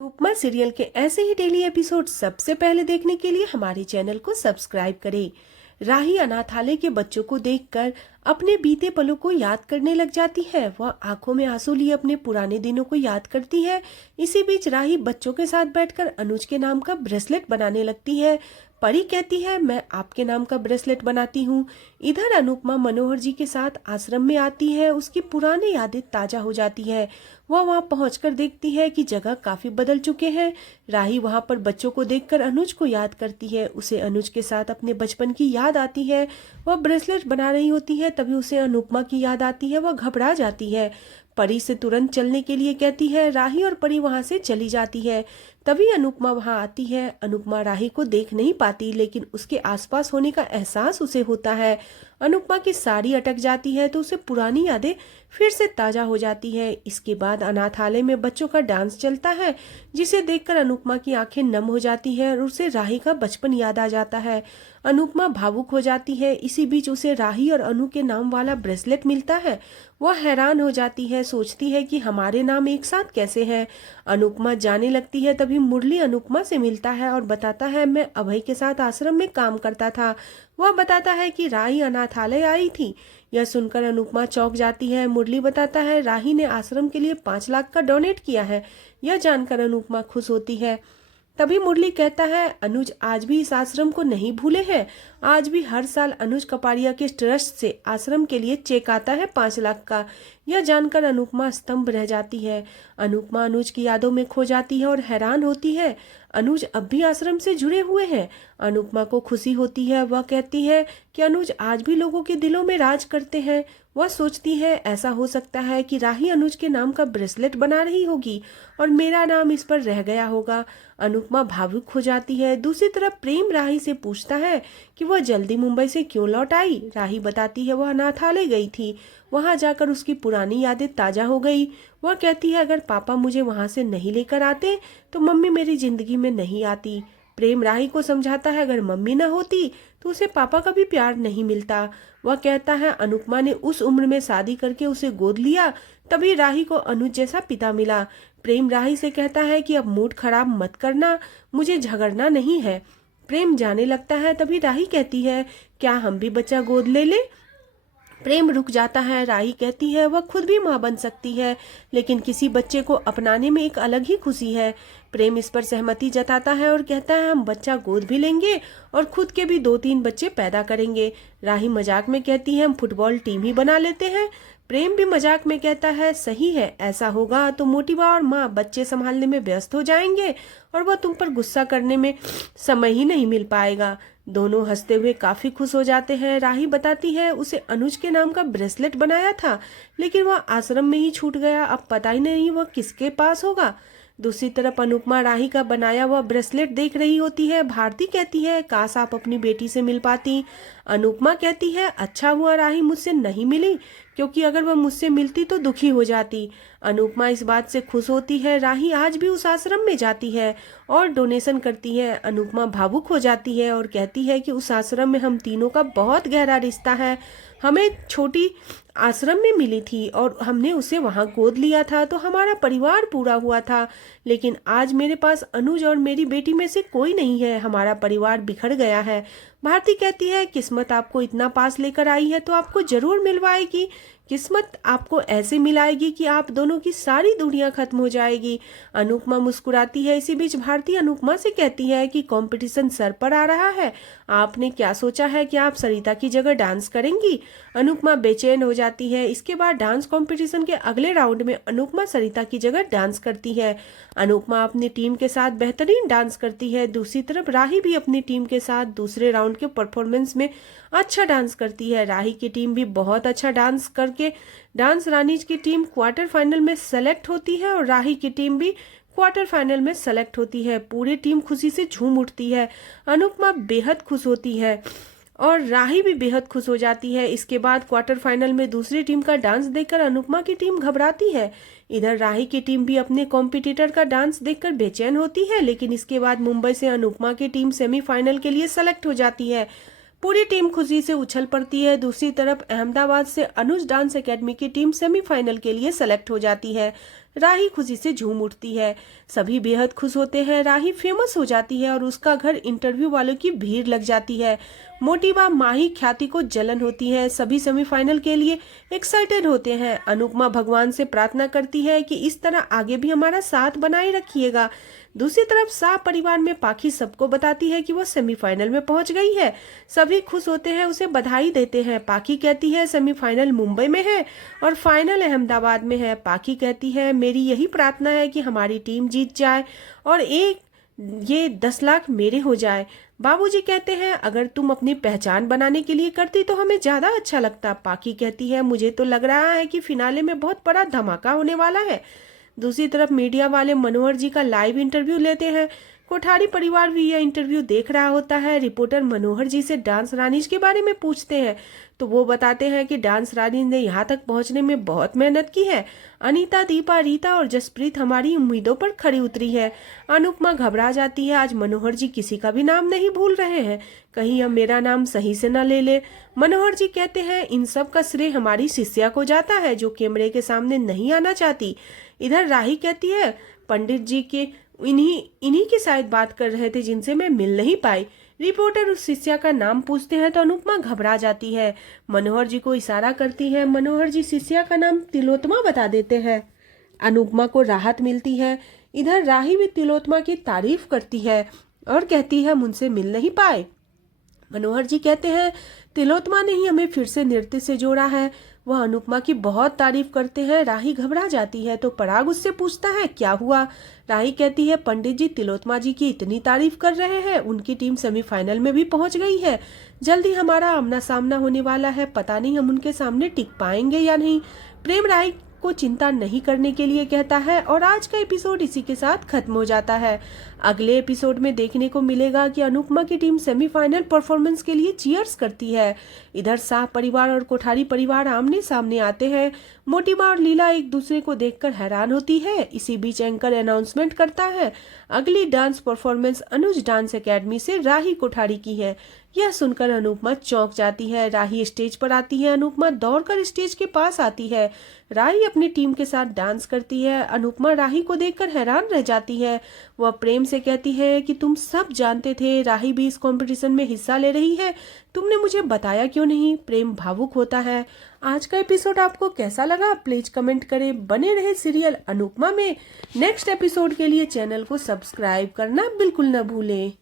उपमा serial के ऐसे ही daily episode सबसे पहले देखने के लिए हमारे चैनल को सब्सक्राइब करें। राही अनाथालय के बच्चों को देखकर अपने बीते पलों को याद करने लग जाती है। वह आंखों में आंसू लिए अपने पुराने दिनों को याद करती है। इसी बीच राही बच्चों के साथ बैठकर अनुज के नाम का ब्रेसलेट बनाने लगती है। परी कहती है, मैं आपके नाम का ब्रेसलेट बनाती हूँ। इधर अनुपमा मनोहर जी के साथ आश्रम में आती है। उसकी पुरानी यादें ताजा हो जाती है। वह वहां पहुंचकर देखती है कि जगह काफी बदल चुके हैं। राही वहां पर बच्चों को देखकर अनुज को याद करती है। उसे अनुज के साथ अपने बचपन की याद आती है। वह ब्रेसलेट बना रही होती है, तभी उसे अनुपमा की याद आती है। वह घबरा जाती है, परी से तुरंत चलने के लिए कहती है। राही और परी वहां से चली जाती है। तभी अनुपमा वहां आती है। अनुपमा राही को देख नहीं पाती, लेकिन उसके आसपास होने का एहसास उसे होता है। अनुपमा की साड़ी अटक जाती है तो उसे पुरानी यादें फिर से ताजा हो जाती है। इसके बाद अनाथालय में बच्चों का डांस चलता है, जिसे देखकर अनुपमा की आंखें नम हो जाती है और उसे राही का बचपन याद आ जाता है। अनुपमा भावुक हो जाती है। इसी बीच उसे राही और अनु के नाम वाला ब्रेसलेट मिलता है। वह हैरान हो जाती है, सोचती है कि हमारे नाम एक साथ कैसे हैं। अनुपमा जाने लगती है, तभी मुरली अनुपमा से मिलता है और बताता है, मैं अभय के साथ आश्रम में काम करता था। वह बताता है कि राही अनाथालय आई थी। यह सुनकर अनुपमा चौंक जाती है। मुरली बताता है, राही ने आश्रम के लिए 5 लाख का डोनेट किया है। यह जानकर अनुपमा खुश होती है। तभी मुरली कहता है, अनुज आज भी इस आश्रम को नहीं भूले हैं। आज भी हर साल अनुज कपाड़िया के ट्रस्ट से आश्रम के लिए चेक आता है 5 लाख का। यह जानकर अनुपमा स्तंभ रह जाती है। अनुपमा अनुज की यादों में खो जाती है और हैरान होती है। अनुज अब भी आश्रम से जुड़े हुए हैं। अनुपमा को खुशी होती है। वह कहती है कि अनुज आज भी लोगों के दिलों में राज करते हैं। वह सोचती है, ऐसा हो सकता है कि राही अनुज के नाम का ब्रेसलेट बना रही होगी और मेरा नाम इस पर रह गया होगा। अनुपमा भावुक हो जाती है। दूसरी तरफ प्रेम राही से पूछता है कि वह जल्दी मुंबई से क्यों लौट आई। राही बताती है, वह अनाथालय गई थी। वहां जाकर उसकी पुरानी यादें ताजा हो गई। वह कहती है, अगर पापा मुझे वहां से नहीं लेकर आते तो मम्मी मेरी जिंदगी में नहीं आती। प्रेम राही को समझाता है, अगर मम्मी न होती तो उसे पापा का भी प्यार नहीं मिलता। वह कहता है, अनुपमा ने उस उम्र में शादी करके उसे गोद लिया, तभी राही को अनुज जैसा पिता मिला। प्रेम राही से कहता है कि अब मूड खराब मत करना, मुझे झगड़ना नहीं है। प्रेम जाने लगता है, तभी राही कहती है, क्या हम भी बच्चा गोद ले ले। प्रेम रुक जाता है। राही कहती है, वह खुद भी मां बन सकती है, लेकिन किसी बच्चे को अपनाने में एक अलग ही खुशी है। प्रेम इस पर सहमति जताता है और कहता है, हम बच्चा गोद भी लेंगे और खुद के भी 2-3 बच्चे पैदा करेंगे। राही मजाक में कहती है, हम फुटबॉल टीम ही बना लेते हैं। प्रेम भी मजाक में कहता है, सही है, ऐसा होगा तो मोटिवा और माँ बच्चे संभालने में व्यस्त हो जाएंगे और वह तुम पर गुस्सा करने में समय ही नहीं मिल पाएगा। दोनों हंसते हुए काफी खुश हो जाते हैं। राही बताती है, उसे अनुज के नाम का ब्रेसलेट बनाया था, लेकिन वह आश्रम में ही छूट गया। अब पता ही नहीं वह किसके पास होगा। दूसरी तरफ अनुपमा राही का बनाया हुआ ब्रेसलेट देख रही होती है। भारती कहती है, काश आप अपनी बेटी से मिल पाती। अनुपमा कहती है, अच्छा हुआ राही मुझसे नहीं मिली, क्योंकि अगर वह मुझसे मिलती तो दुखी हो जाती। अनुपमा इस बात से खुश होती है। राही आज भी उस आश्रम में जाती है और डोनेशन करती है। अनुपमा भावुक हो जाती है और कहती है कि उस आश्रम में हम तीनों का बहुत गहरा रिश्ता है। हमें छोटी आश्रम में मिली थी और हमने उसे वहां गोद लिया था तो हमारा परिवार पूरा हुआ था, लेकिन आज मेरे पास अनुज और मेरी बेटी में से कोई नहीं है। हमारा परिवार बिखर गया है। भारती कहती है, किस्मत आपको इतना पास लेकर आई है तो आपको जरूर मिलवाएगी। किस्मत आपको ऐसे मिलाएगी कि आप दोनों की सारी दुनिया खत्म हो जाएगी। अनुपमा मुस्कुराती है। इसी बीच भारती अनुपमा से कहती है कि कंपटीशन सर पर आ रहा है, आपने क्या सोचा है कि आप सरिता की जगह डांस करेंगी। अनुपमा बेचैन हो जाती है। इसके बाद डांस कंपटीशन के अगले राउंड में अनुपमा सरिता की जगह डांस करती है। अनुपमा अपनी टीम के साथ बेहतरीन डांस करती है। दूसरी तरफ राही भी अपनी टीम के साथ दूसरे राउंड के परफॉर्मेंस में अच्छा डांस करती है। राही की टीम भी बहुत अच्छा डांस करके डांस रानीज की टीम क्वार्टर फाइनल में सेलेक्ट होती है और राही की टीम भी क्वार्टर फाइनल में सेलेक्ट होती है। पूरी टीम खुशी से झूम उठती है। अनुपमा बेहद खुश होती है और राही भी बेहद खुश हो जाती है। इसके बाद क्वार्टर फाइनल में दूसरी टीम का डांस देखकर अनुपमा की टीम घबराती है। इधर राही की टीम भी अपने कॉम्पिटिटर का डांस देखकर बेचैन होती है, लेकिन इसके बाद मुंबई से अनुपमा की टीम सेमीफाइनल के लिए सेलेक्ट हो जाती है। पूरी टीम खुशी से उछल पड़ती है। दूसरी तरफ अहमदाबाद से अनुज डांस एकेडमी की टीम सेमीफाइनल के लिए सेलेक्ट हो जाती है। राही खुशी से झूम उठती है। सभी बेहद खुश होते हैं। राही फेमस हो जाती है और उसका घर इंटरव्यू वालों की भीड़ लग जाती है। मोटिबा माही ख्याति को जलन होती है। सभी सेमीफाइनल के लिए एक्साइटेड होते हैं। अनुपमा भगवान से प्रार्थना करती है कि इस तरह आगे भी हमारा साथ बनाए रखिएगा। दूसरी तरफ शाह परिवार में पाखी सबको बताती है कि वो सेमीफाइनल में पहुंच गई है। सभी खुश होते हैं, उसे बधाई देते हैं। पाखी कहती है सेमीफाइनल मुंबई में है और फाइनल अहमदाबाद में है। पाखी कहती है मेरी यही प्रार्थना है कि हमारी टीम जीत जाए और ये 10 लाख मेरे हो जाए। बाबूजी कहते हैं अगर तुम अपनी पहचान बनाने के लिए करती तो हमें ज्यादा अच्छा लगता। पाखी कहती है मुझे तो लग रहा है कि फिनाले में बहुत बड़ा धमाका होने वाला है। दूसरी तरफ मीडिया वाले मनोहर जी का लाइव इंटरव्यू लेते हैं। कोठारी परिवार भी यह इंटरव्यू देख रहा होता है। रिपोर्टर मनोहर जी से डांस रानी के बारे में पूछते हैं तो वो बताते हैं कि डांस रानी ने यहाँ तक पहुँचने में बहुत मेहनत की है। अनीता, दीपा, रीता और जसप्रीत हमारी उम्मीदों पर खरी उतरी है। अनुपमा घबरा जाती है। आज मनोहर जी किसी का भी नाम नहीं भूल रहे हैं, कहीं अब मेरा नाम सही से न ले ले। मनोहर जी कहते हैं इन सब का श्रेय हमारी शिष्या को जाता है जो कैमरे के सामने नहीं आना चाहती। इधर राही कहती है पंडित जी के इन्हीं की शायद बात कर रहे थे जिनसे मैं मिल नहीं पाई। रिपोर्टर उस शिष्या का नाम पूछते हैं तो अनुपमा घबरा जाती है। मनोहर जी को इशारा करती है। मनोहर जी शिष्या का नाम तिलोत्मा बता देते हैं। अनुपमा को राहत मिलती है। इधर राही भी तिलोत्मा की तारीफ करती है और कहती है मुझसे मिल नहीं पाए। मनोहर जी कहते हैं तिलोत्मा ने ही हमें फिर से नृत्य से जोड़ा है। वह अनुपमा की बहुत तारीफ करते हैं। राही घबरा जाती है तो पराग उससे पूछता है क्या हुआ। राही कहती है पंडित जी तिलोत्मा जी की इतनी तारीफ कर रहे हैं, उनकी टीम सेमीफाइनल में भी पहुंच गई है। जल्दी हमारा आमना सामना होने वाला है, पता नहीं हम उनके सामने टिक पाएंगे या नहीं। प्रेम राही को चिंता नहीं करने के लिए कहता है और आज का एपिसोड इसी के साथ खत्म हो जाता है। अगले एपिसोड में देखने को मिलेगा कि अनुपमा की टीम सेमीफाइनल परफॉर्मेंस के लिए चीयर्स करती है। इधर शाह परिवार और कोठारी परिवार आमने सामने आते हैं। मोटिबा और लीला एक दूसरे को देखकर हैरान होती है। इसी बीच एंकर अनाउंसमेंट करता है अगली डांस परफॉर्मेंस अनुज डांस एकेडमी से राही कोठारी की है। यह सुनकर अनुपमा चौंक जाती है। राही स्टेज पर आती है। अनुपमा दौड़कर स्टेज के पास आती है। राही अपनी टीम के साथ डांस करती है। अनुपमा राही को देखकर हैरान रह जाती है। वह प्रेम से कहती है कि तुम सब जानते थे राही भी इस कंपटीशन में हिस्सा ले रही है, तुमने मुझे बताया क्यों नहीं। प्रेम भावुक होता है। आज का एपिसोड आपको कैसा लगा प्लीज कमेंट करें। बने रहे सीरियल अनुपमा में नेक्स्ट एपिसोड के लिए चैनल को सब्सक्राइब करना बिल्कुल न भूलें।